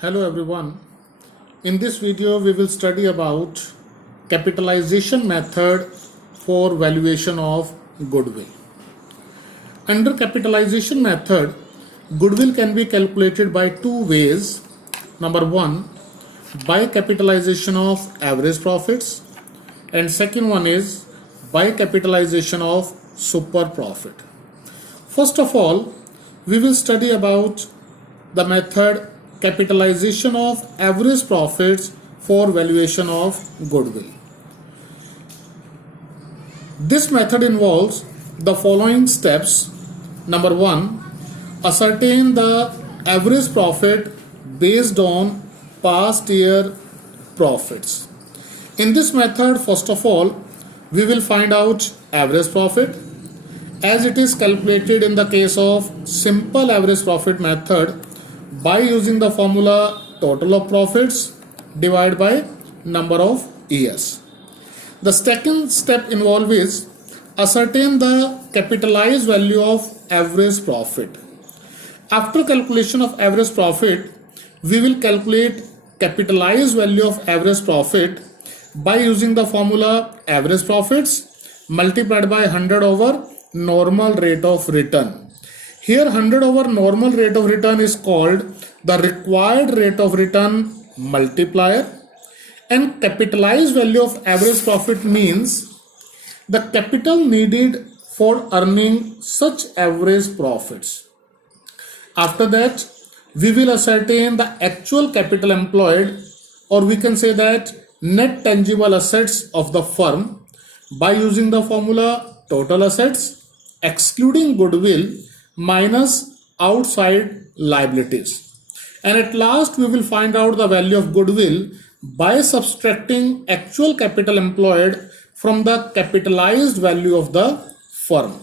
Hello everyone. In this video we will study about capitalization method for valuation of goodwill. Under capitalization method, goodwill can be calculated by two ways. Number one, by capitalization of average profits, and second one is by capitalization of super profit. First of all, we will study about the method capitalization of average profits for valuation of goodwill. This method involves the following steps. Number one, ascertain the average profit based on past year profits. In this method, first of all, we will find out average profit as it is calculated in the case of simple average profit method by using the formula total of profits divided by number of years. The second step involved is ascertain the capitalized value of average profit. After calculation of average profit, we will calculate capitalized value of average profit by using the formula average profits multiplied by 100 over normal rate of return. Here 100 over normal rate of return is called the required rate of return multiplier, and capitalized value of average profit means the capital needed for earning such average profits. After that, we will ascertain the actual capital employed, or we can say that net tangible assets of the firm by using the formula total assets excluding goodwill minus outside liabilities. And at last we will find out the value of goodwill by subtracting actual capital employed from the capitalized value of the firm.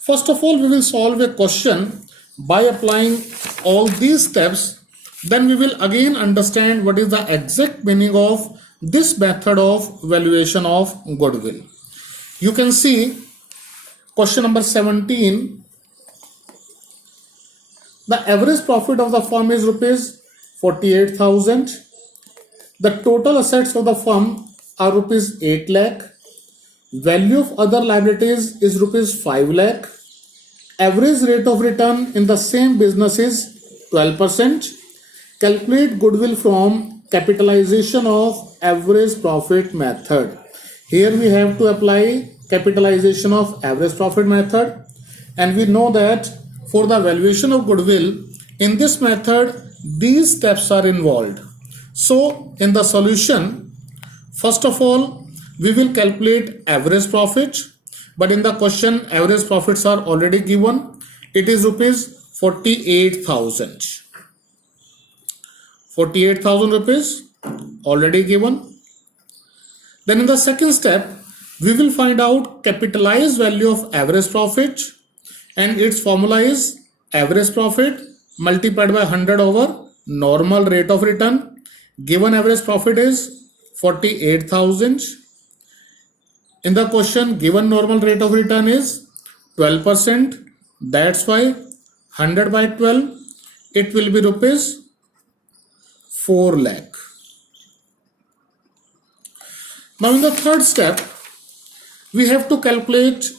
First of all, we will solve a question by applying all these steps. Then we will again understand what is the exact meaning of this method of valuation of goodwill. You can see question number 17. The average profit of the firm is rupees 48,000. The total assets of the firm are rupees 8 lakh. Value of other liabilities is rupees 5 lakh. Average rate of return in the same business is 12%. Calculate goodwill from capitalization of average profit method. Here we have to apply capitalization of average profit method, and we know that for the valuation of goodwill in this method these steps are involved. So in the solution, first of all we will calculate average profit, but in the question average profits are already given. It is rupees 48,000. 48,000 rupees already given. Then in the second step we will find out capitalized value of average profit, and its formula is average profit multiplied by 100 over normal rate of return. Given average profit is 48,000. In the question given normal rate of return is 12%. That's why 100 by 12, it will be rupees 4 lakh. Now in the third step, we have to calculate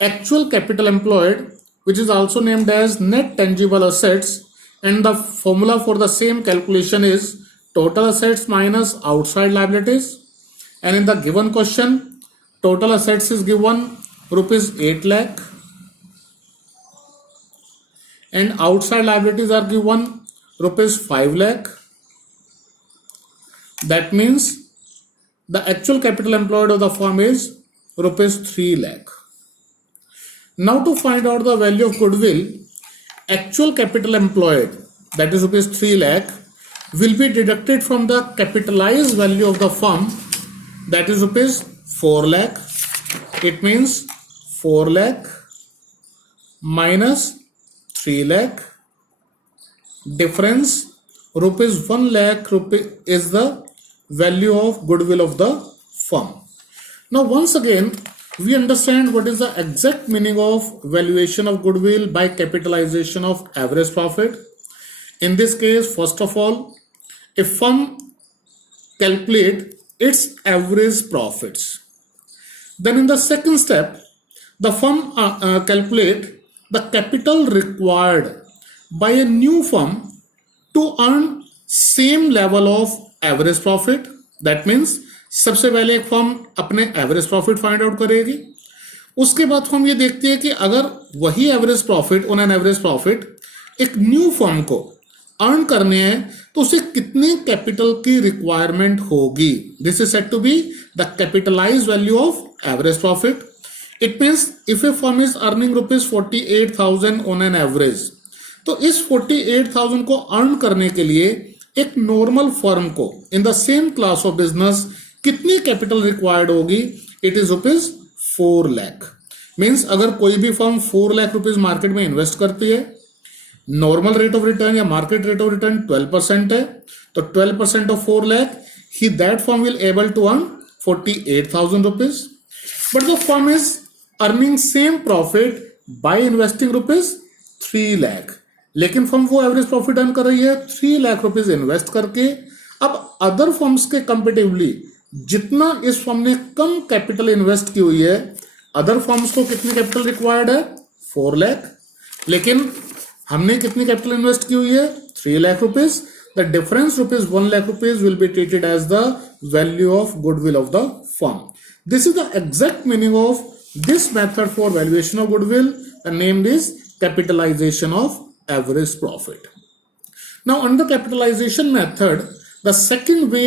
actual capital employed, which is also named as net tangible assets, and the formula for the same calculation is total assets minus outside liabilities. And in the given question, total assets is given rupees 8 lakh and outside liabilities are given rupees 5 lakh. That means the actual capital employed of the firm is rupees 3 lakh. Now to find out the value of goodwill, actual capital employed, that is rupees 3 lakh, will be deducted from the capitalized value of the firm, that is rupees 4 lakh. It means 4 lakh minus 3 lakh. Difference rupees 1 lakh is the value of goodwill of the firm. Now once again we understand what is the exact meaning of valuation of goodwill by capitalization of average profit. In this case, first of all, a firm calculate its average profits. Then in the second step, the firm calculate the capital required by a new firm to earn same level of average profit. That means सबसे पहले एक firm अपने average profit find out करेगी, उसके बाद firm ये देखती है कि अगर वही average profit on an average profit एक न्यू फर्म को अर्न करने हैं तो उसे कितने कैपिटल की रिक्वायरमेंट होगी. This is said to be the capitalized value of average profit. It means if a firm is earning ₹48,000 on an average, तो इस 48,000 को अर्न करने के लिए एक नॉर्मल फर्म को in the same class of business कितनी कैपिटल रिक्वायर्ड होगी. It is ₹4 lakh. मीन्स अगर कोई भी फर्म 4 लाख रुपीज मार्केट में इन्वेस्ट करती है, नॉर्मल रेट ऑफ रिटर्न या मार्केट रेट ऑफ रिटर्न 12% है, तो 12% ऑफ 4 लाख ही that firm will able to earn 48,000 rupees. But the firm is earning same profit by investing ₹3 lakh. लेकिन फर्म वो एवरेज प्रॉफिट अर्न कर रही है 3 लाख रुपीज इन्वेस्ट करके. अब अदर फर्म्स के कंपेटिवली जितना इस फर्म ने कम कैपिटल इन्वेस्ट की हुई है, अदर फर्म्स को कितनी कैपिटल रिक्वायर्ड है 4 लाख, लेकिन हमने कितनी कैपिटल इन्वेस्ट की हुई है 3 lakh rupees. The difference ₹1 lakh rupees will be treated as the value of goodwill of the firm. This is the exact meaning of this method for valuation of goodwill. The name is capitalization of average profit. Now under capitalization method, the second way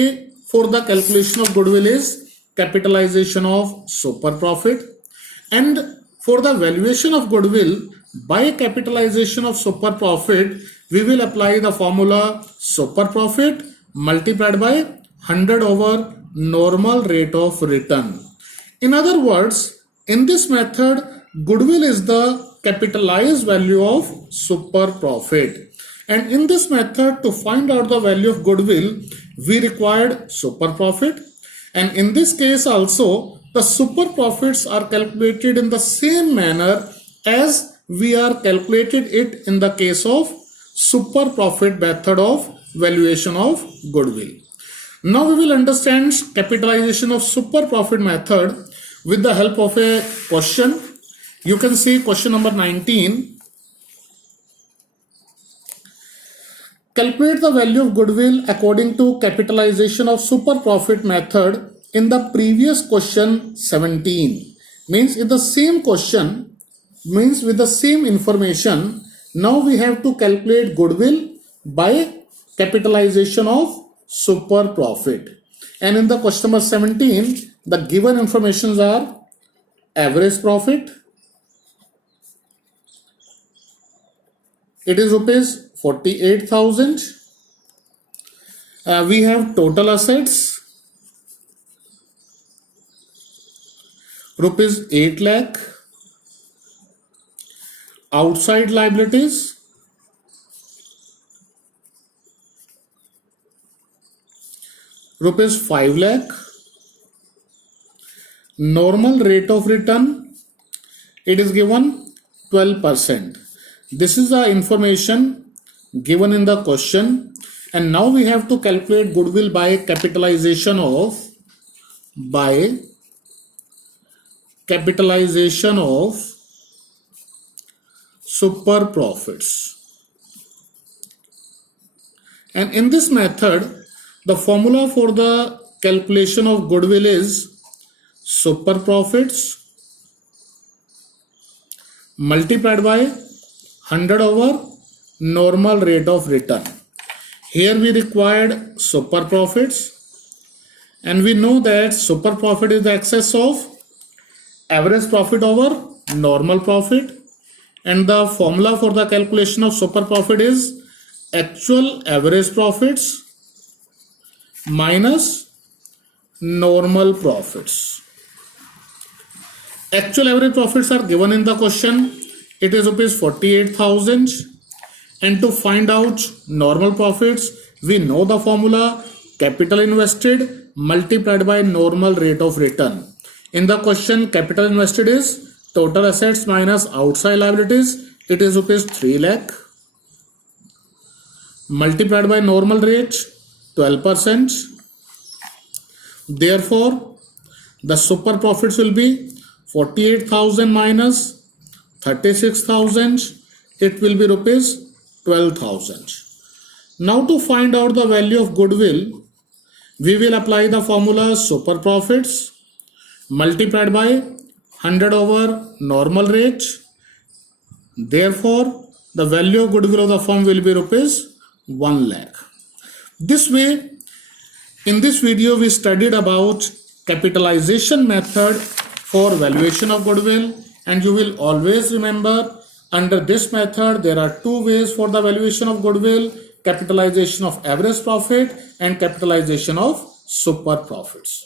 for the calculation of goodwill is capitalization of super profit. And for the valuation of goodwill by capitalization of super profit, we will apply the formula super profit multiplied by 100 over normal rate of return. In other words, in this method, goodwill is the capitalized value of super profit. And in this method, to find out the value of goodwill, we required super profit. And in this case also, the super profits are calculated in the same manner as we are calculated it in the case of super profit method of valuation of goodwill. Now we will understand capitalization of super profit method with the help of a question. You can see question number 19. Calculate the value of goodwill according to capitalization of super profit method in the previous question 17. Means in the same question, means with the same information, now we have to calculate goodwill by capitalization of super profit. And in the question number 17, the given informations are average profit. It is ₹48,000. We have total assets ₹8 lakh. Outside liabilities ₹5 lakh. Normal rate of return, it is given 12%. This is the information given in the question, and now we have to calculate goodwill by capitalization of super profits. And in this method, the formula for the calculation of goodwill is super profits multiplied by 100 over normal rate of return. Here we required super profits, and we know that super profit is the excess of average profit over normal profit, and the formula for the calculation of super profit is actual average profits minus normal profits. Actual average profits are given in the question. It is ₹48,000. And to find out normal profits, we know the formula capital invested multiplied by normal rate of return. In the question, capital invested is total assets minus outside liabilities. It is ₹3 lakh multiplied by normal rate 12%. Therefore, the super profits will be 48,000 minus 36,000. It will be rupees 12,000. Now to find out the value of goodwill, we will apply the formula super profits multiplied by 100 over normal rate. Therefore, the value of goodwill of the firm will be rupees 1 lakh. This way, in this video, we studied about capitalization method for valuation of goodwill, and you will always remember under this method there are two ways for the valuation of goodwill: capitalization of average profit and capitalization of super profits.